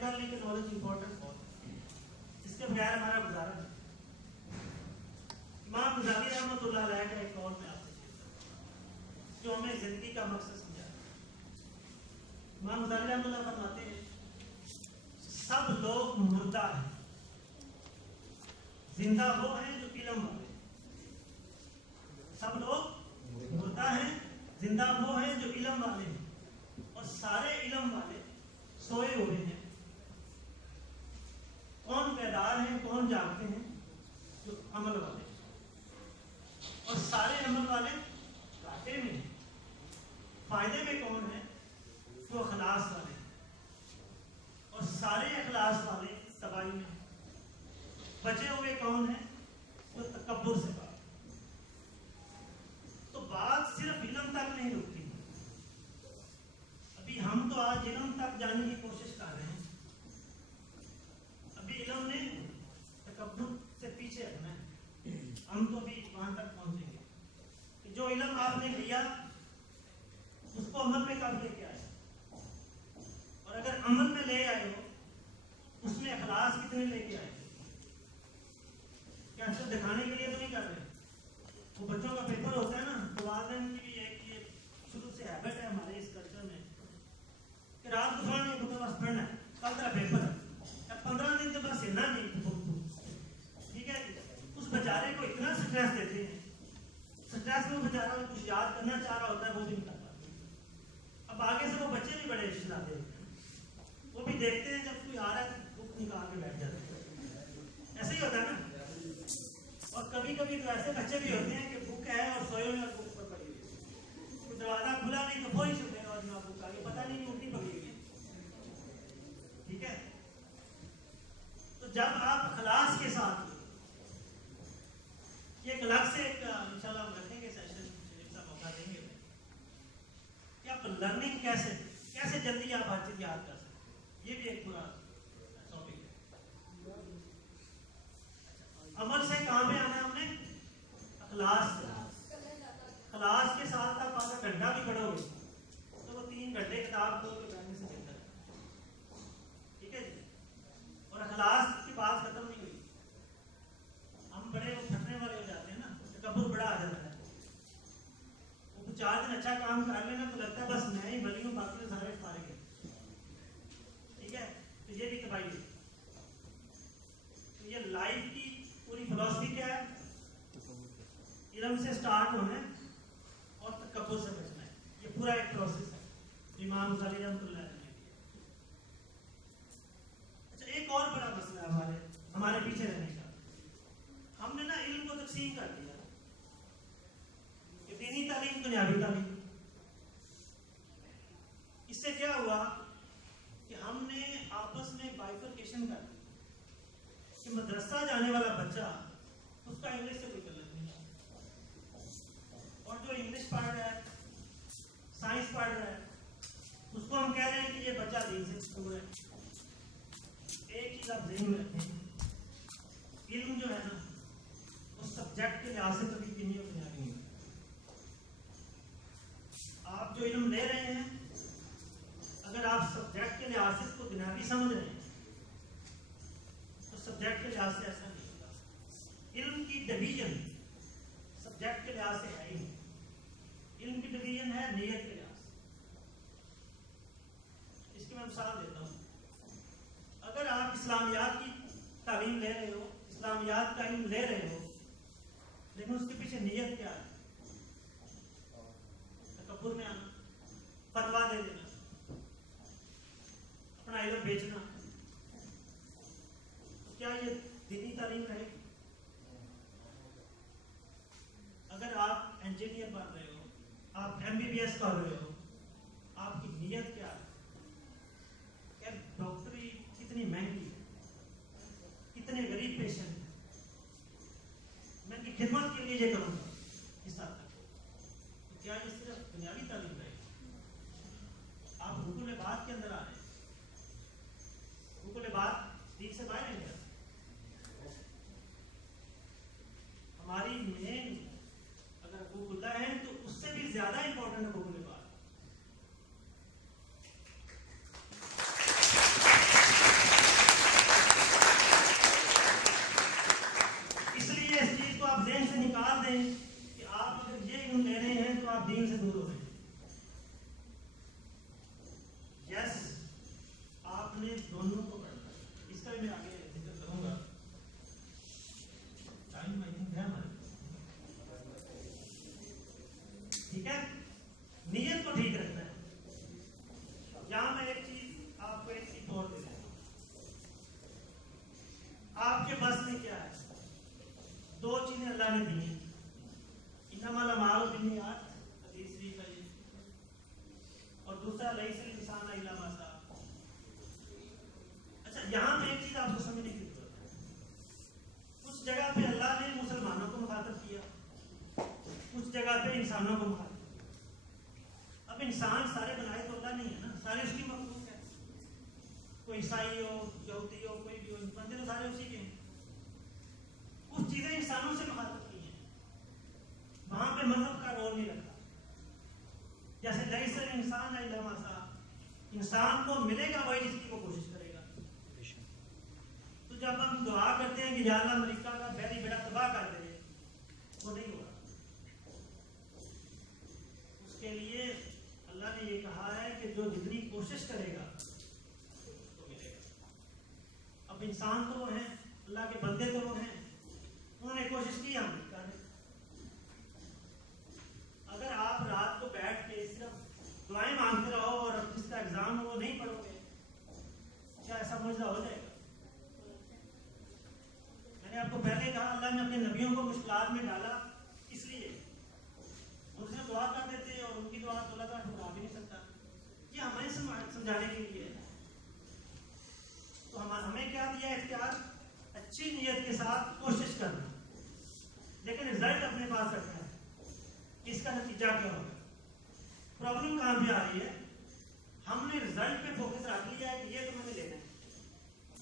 کر لی کہ نالج امپورٹنٹ بہت ہے، اس کے بغیر ہمارا گزارا نہیں۔ امام غزالی رحمۃ اللہ علیہ کا ایک قول میں آپ سے شیئر کرتا ہوں جو ہمیں زندگی کا مقصد سمجھا ہے۔ امام غزالی رحمۃ اللہ فرماتے ہیں سب لوگ مردہ ہیں، زندہ وہ ہیں جو علم والے ہیں۔ سب لوگ مردہ ہیں، زندہ وہ ہیں جو علم والے ہیں، اور سارے علم والے سوئے ہوئے ہیں۔ کون بیدار ہیں، کون جاگتے ہیں؟ جو عمل والے ہیں، اور سارے عمل والے گھاٹے میں ہیں۔ فائدے میں کون ہے؟ جو اخلاص والے ہیں، اور سارے اخلاص والے تباہی میں ہیں۔ بچے ہوئے کون ہیں؟ جو تکبر سے بات۔ تو بات صرف علم تک نہیں رکتی، ابھی ہم تو آج علم تک جانے کی کوشش کر رہے ہیں، ابھی علم نے تکبر سے پیچھے ہٹنا ہے۔ ہم تو ابھی وہاں تک پہنچیں گے کہ جو علم آپ نے لیا اس کو عمل میں کب لے کے آئے، اور اگر عمل میں لے آئے ہو اس میں اخلاص کتنے لے کے آئے؟ کیا صرف دکھانے کے لیے تو نہیں کر رہے؟ وہ بچوں کا پیپر ہوتا ہے نا، تو والدین کی بھی ایک یہ شروع سے ہیبٹ ہے ہمارے اس کلچر میں کہ رات کو سونا نہیں، بس پڑھنا ہے، کل تیرا پیپر ہے، 15 دن تو بس ہلنا نہیں، ٹھیک ہے؟ اس بیچارے کو اتنا سٹریس دیتے ہیں، سٹریس میں بیچارہ کچھ یاد کرنا چاہ رہا ہوتا ہے وہ بھی نہیں کر پاتا۔ اب آگے سے وہ بچے بھی بڑے شرارتے ہوتے ہیں، وہ بھی دیکھتے ہیں جب کوئی آ رہا ہے تو بک نکال کے بیٹھ جاتے ہیں، ایسے ہی ہوتا ہے نا۔ اور کبھی کبھی تو ایسے بچے بھی ہوتے ہیں کہ بک ہے اور سوئے ہوئے اور بک پر پڑی ہوئی ہے، دروازہ کھلا نہیں تو وہی چھپے اور نہ بک آگے پتہ نہیں الٹی پکڑی ہوئی ہے، ٹھیک ہے؟ تو جب آپ اخلاص کے ساتھ، یہ ایک الگ سے ایک انشاءاللہ ہم رکھیں گے سیشن، ایک سا موقع دیں گے کہ آپ لرننگ کیسے جلدی آپ ہر چیز یاد کر سکتے، یہ بھی ایک پورا ٹاپک ہے۔ عمل سے کہاں پہ آنا ہے ہم نے؟ اخلاص سے۔ اخلاص کے ساتھ آپ آدھا گھنٹہ بھی پڑھو گے تو وہ 3 گھنٹے کتاب کھول کے پڑھنے سے بہتر ہے، ٹھیک ہے جی؟ اور اخلاص کی بات ختم نہیں ہوئی، ہم بڑے وہ پھٹنے والے ہو جاتے ہیں نا، تکبر بڑا آ جاتا ہے، وہ 4 دن اچھا کام کر لینا تو لگتا ہے بس میں ہی بلی ہوں، باقی تو سارے فارغ ہیں، ٹھیک ہے؟ تو یہ بھی تباہی ہے۔ تو یہ لائف کی پوری فلسفی کیا ہے؟ علم سے سٹارٹ ہونا ہے اور تکبر سے بچنا ہے، یہ پورا ایک پروسیس ہے امام غزالی رحمۃ اللہ علیہ نے کیا۔ اچھا، ایک اور بڑا مسئلہ ہے ہمارے پیچھے رہنے کا، ہم نے نا علم کو تقسیم کر دیا کہ دینی تعلیم، دنیاوی تعلیم۔ اس سے کیا ہوا کہ ہم نے آپس میں بائیفرکیشن کر دی کہ مدرسہ جانے والا بچہ اس کا انگلش سے کوئی تعلق نہیں ہے، اور جو انگلش پڑھ رہا ہے، سائنس پڑھ رہا ہے، اس کو ہم کہہ رہے ہیں کہ یہ بچہ دین سے دور ہے۔ ایک چیز آپ ذہن میں رکھیں، علم جو ہے نا وہ سبجیکٹ کے لحاظ سے کبھی بھی نہیں بنیادی نہیں ہوتا۔ آپ جو علم لے رہے ہیں اگر آپ سبجیکٹ کے لحاظ سے اس کو دنیاوی سمجھ رہے ہیں تو سبجیکٹ کے لحاظ سے ایسا نہیں ہوگا۔ علم کی ڈویژن سبجیکٹ کے لحاظ سے ہے ہی نہیں، علم کی ڈویژن ہے نیت کے لحاظ سے۔ اس کی میں مثال دیتا ہوں، اگر آپ اسلامیات کی تعلیم لے رہے ہو، اسلامیات کا علم لے رہے ہو، لیکن اس کے پیچھے نیت کیا ہے؟ تکبر میں آنا، فتوا دے دینا، اپنا علم بیچنا، تو کیا یہ دینی تعلیم رہے گی؟ اگر آپ انجینئر بن رہے ہو، آپ MBBS کر رہے ہو، آپ کی نیت کیا ہے؟ کہ ڈاکٹری کتنی مہنگی ہے، کتنے غریب پیشنٹ ہیں، میں ان کی خدمت کے لیے یہ کروں گا، اس حد تک تو کیا یہ صرف دنیاوی تعلیم رہے گی؟ آپ حکم بات کے اندر آ رہے ہیں الا ما شاء. اچھا یہاں پہ ایک چیز آپ کو سمجھنے کی ضرورت ہے. کچھ جگہ پہ اللہ نے مسلمانوں کو مخاطب کیا, کچھ جگہ پہ انسانوں کو مخاطب کیا. اب انسان سارے بنائے تو اللہ نہیں ہے نا, سارے اس کی مخلوق ہے. کوئی عیسائی ہو, یہودی ہو, کوئی بھی ہو, بندے تو سارے اسی کے ہیں. کچھ چیزیں انسانوں سے مخاطب کی ہیں, وہاں پہ مذہب کا رول نہیں رکھا. جیسے لیس الانسان الا ما سعى, انسان کو ملے گا وہی جس کی وہ کوشش کرے گا. تو جب ہم دعا کرتے ہیں کہ یا اللہ امریکہ کا بحری بیڑا تباہ کر دے, وہ نہیں ہو رہا. اس کے لیے اللہ نے یہ کہا ہے کہ جو جتنی کوشش کرے گا اس کو ملے گا. اب انسان تو وہ ہیں, اللہ کے بندے تو وہ ہیں, انہوں نے کوشش کی, ہم کر رہے. اگر آپ رات کو بیٹھ کے صرف دعائیں مانگتے رہو اور جس کا ایگزام ہو وہ نہیں پڑھو گے, کیا ایسا معجزہ ہو جائے گا؟ میں نے آپ کو پہلے کہا اللہ نے اپنے نبیوں کو مشکلات میں ڈالا اس لیے ان سے دعا کر دیتے اور ان کی دعا تو اللہ تعالیٰ ٹھکرا بھی نہیں سکتا. یہ ہمیں سمجھانے کے لیے ہے. تو ہمیں کیا دیا اختیار؟ اچھی نیت کے ساتھ کوشش کرنا, لیکن رزلٹ اپنے پاس رکھنا ہے. اس کا نتیجہ کیا ہوگا؟ پرابلم کہاں پہ آ رہی ہے؟ ہم نے رزلٹ پہ فوکس رکھ لیا ہے کہ یہ تو میں نے لینا ہے.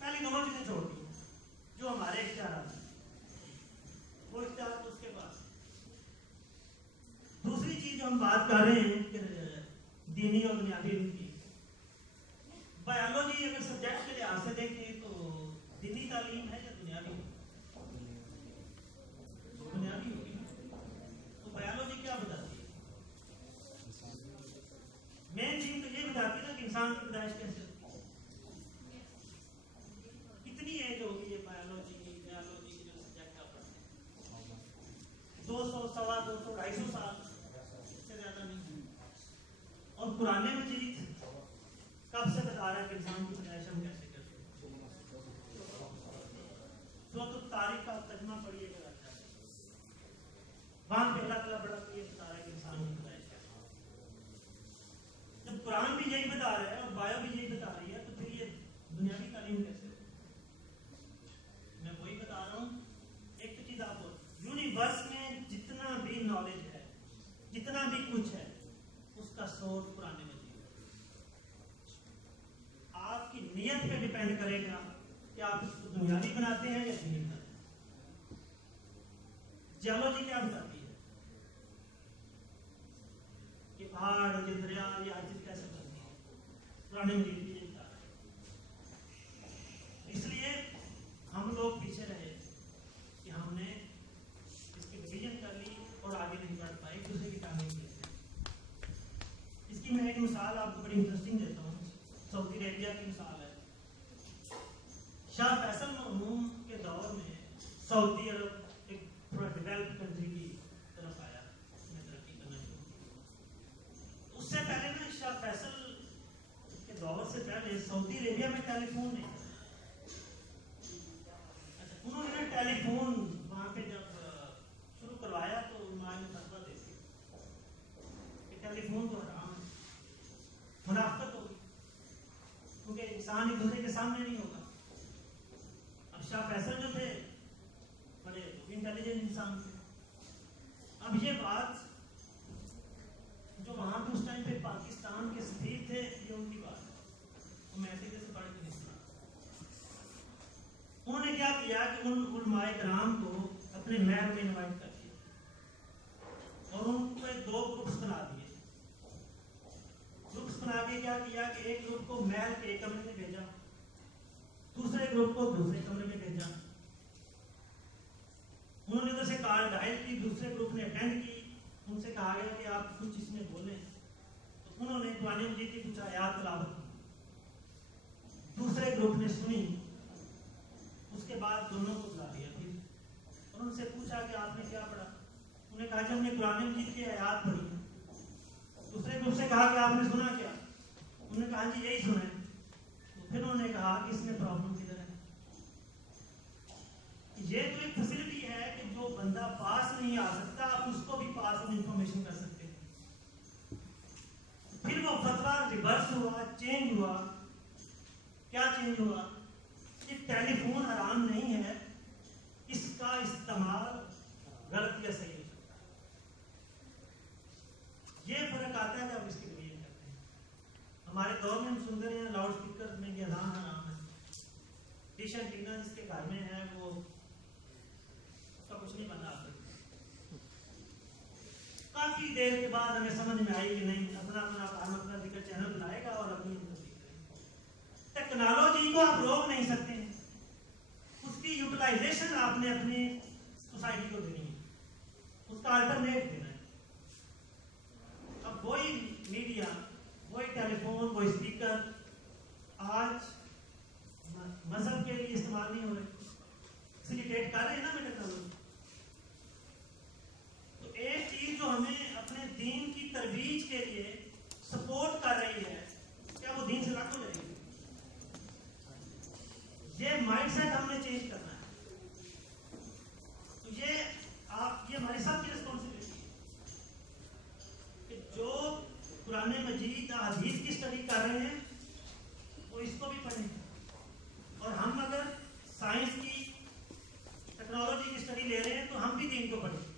پہلی دونوں چیزیں چھوڑ دی جو ہمارے اختیارات ہیں, وہ اختیار تو اس کے پاس. دوسری چیز جو ہم بات کر رہے ہیں کہ دینی اور بنیادی علم کی, بایولوجی اگر سبجیکٹ کے لحاظ سے دیکھیں تو دینی تعلیم ہے یا دنیاوی؟ بنیادی ہوگی. تو بایولوجی کیا بتاتی ہے؟ مین چیز تو یہ بتاتی ہے نا کہ انسان کی پیدائش کیسے ہوتی ہے. کتنی ایج ہوگی یہ بایولوجی کی جو سبجیکٹ آپ پڑھتے ہیں؟ 200, 250, 250 سال, اس سے زیادہ نہیں. اور قرآن مجید کب سے بتا رہا ہے کہ انسان کی پیدائش ہم کیسے کرتے ہیں؟ سورۃ الطارق کا ترجمہ پڑھیے گا, وہاں پہ اللہ تعالیٰ بڑا یہ بتا رہا ہے کہ انسان کی پیدائش کیسے ہے. جب قرآن بھی یہی بتا رہا ہے اور بایو بھی یہی بتا رہی ہے تو پھر یہ دنیاوی تعلیم کیسے ہوگی؟ میں وہی بتا رہا ہوں. ایک تو چیز آپ کو, یونیورس میں جتنا بھی نالج ہے, جتنا بھی کچھ ہے, اس کا سورس قرآن مجید. آپ کی نیت پہ ڈیپینڈ کرے گا کہ آپ اس کو دنیاوی بناتے ہیں یا دینی بناتے ہیں. جیولوجی کیا بتاتی ہے کہ پہاڑ, یہ دریا, یہ ہر چیز کیسے بنتی ہے؟ قرآن مجید بھی یہ بتا رہا ہے. اس لیے ہم لوگ پیچھے رہے کہ ہم نے اس کی ڈویژن کر لی اور آگے نہیں بڑھ پائے, ایک دوسرے کی ٹانگیں کھینچ لی. اس کی میں ایک مثال آپ کو بڑی انٹرسٹنگ دیتا ہوں. سعودی عربیہ کی مثال ہے. شاہ فیصل مرحوم کے دور میں سعودی عرب ایک تھوڑا ڈیولپ کنٹری کی طرف آیا, اس میں ترقی کرنا شروع کی. اس سے پہلے نا شاہ فیصل کے دور سے پہلے سعودی عربیہ میں ٹیلی فون نہیں تھا. اچھا, انہوں نے ٹیلی فون وہاں پہ جب شروع کروایا تو علماء نے فتویٰ دے دیا کہ ٹیلی فون تو حرام ہے, منافقت ہوگی, کیونکہ انسان ایک دوسرے کے سامنے نہیں ہوگا. اب شاہ فیصل جو تھے بڑے انٹیلیجنٹ انسان تھے. اب یہ بات جو وہاں پہ اس ٹائم پہ پاکستان کے سفیر تھے, یہ ان کی بات ہے, وہ میں ایسے جیسے پڑھ کے نہیں سنا. انہوں نے کیا کیا کہ ان علماء کرام کو اپنے محل میں انوائٹ کر دیا اور ان کو 2 گروپس بنا دیے. گروپس بنا کے کیا کیا کہ ایک گروپ کو محل کے ایک کمرے میں بھیجا, دوسرے گروپ کو دوسرے کمرے میں بھیجا. انہوں نے ادھر سے کال ڈائل کی, دوسرے گروپ نے اٹینڈ کی, ان سے کہا گیا کہ آپ کچھ اس میں بولیں. تو انہوں نے قرآن مجید کی کچھ آیات تلاوت کی, دوسرے گروپ نے سنی. اس کے بعد دونوں کو بلا لیا پھر اور ان سے پوچھا کہ آپ نے کیا پڑھا. انہوں نے کہا کہ ہم نے قرآن مجید کی آیات پڑھی. دوسرے گروپ سے کہا کہ آپ نے سنا کیا؟ انہوں نے کہا جی یہی سنا ہے. تو پھر انہوں نے کہا کہ اس میں پرابلم کدھر ہے؟ یہ تو ایک فیسلٹی ہے کہ جو بندہ پاس نہیں آ سکتا آپ اس کو بھی پاس انفارمیشن کر سکتے ہیں. پھر وہ فتویٰ ریورس ہوا، چینج ہوا. کیا چینج ہوا کہ ٹیلی فون حرام نہیں ہے، اس کا استعمال غلط یا صحیح ہو سکتا ہے. یہ فرق آتا ہے جب اس کی ڈویژن کرتے ہیں. ہمارے دور میں ہم سنتے رہے ہیں لاؤڈ اسپیکر میں یہ اذان حرام ہے. ڈش اینٹینا جس کے گھر میں ہے وہ اس کا کچھ نہیں بنا سکتا. کافی دیر کے بعد ہمیں سمجھ میں آئی کہ نہیں، اپنا اپنا ذکر چینل بنائے گا اور اپنی ٹیکنالوجی کو آپ روک نہیں سکتے ہیں. اس کی یوٹیلائزیشن آپ نے اپنی سوسائٹی کو دینی ہے، اس کا الٹرنیٹ دینا ہے. اب وہی میڈیا، وہی ٹیلی فون، وہی اسپیکر آج مذہب کے لیے استعمال نہیں ہو رہے، فیسیلیٹیٹ کر رہے ہیں نا میں ٹیکنالوجی. تو ایک چیز جو ہمیں اپنے دین کی ترویج کے لیے سپورٹ کر رہی ہے، کیا وہ دین سے الگ ہو جائے گی؟ یہ مائنڈ سیٹ ہم نے چینج کرنا ہے. تو یہ ہماری سب کی ریسپانسبلٹی ہے کہ جو قرآن مجید حدیث کی اسٹڈی کر رہے ہیں وہ اس کو بھی پڑھیں. اور ہم اگر سائنس کی، ٹیکنالوجی کی اسٹڈی لے رہے ہیں تو ہم بھی دین کو پڑھیں.